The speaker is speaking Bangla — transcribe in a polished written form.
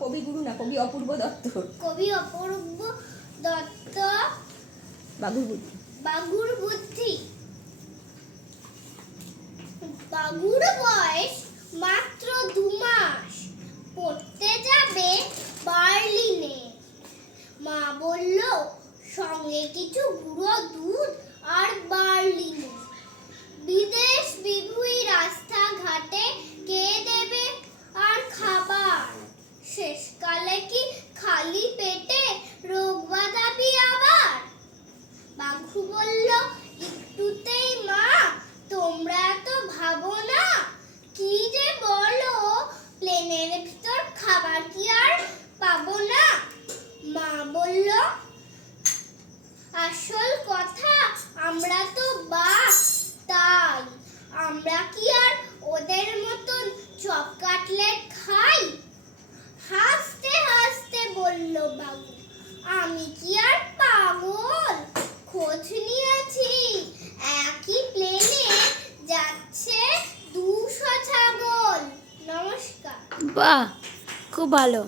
কবিগুরু না, কবি অপূর্ব দত্ত। বাঘুর বুদ্ধি। বাঘুর বয়স মাত্র 2 মাস, পড়তে যাবে বার্লিনে। মা বলল সঙ্গে কিছু গুঁড়ো দুধ আর বার্লিনে। বিদেশ বিভুঁই রাস্তাঘাটে কে দেবে আর খাবার? শেষকালে কি খালি পেটে রোগ বাঁধাবি আবার? বাঘু বলল একটুতেই মা, তোমরা এত ভাবো না। কি যে বলো, প্লেনের ভিতর খাবার কি আর পাবো না? মা বলল আসল কথা, আমরা তো বাঘ, তাই আমরা কি আর ওদের মতন চপ কাটলেট খাই? হাসতে হাসতে বলল বাঘু, আমি কি আর পাগল? খোঁজ নিয়েছি, একই প্লেনে যাচ্ছে 200 ছাগল। নমস্কার। বাহ, খুব ভালো।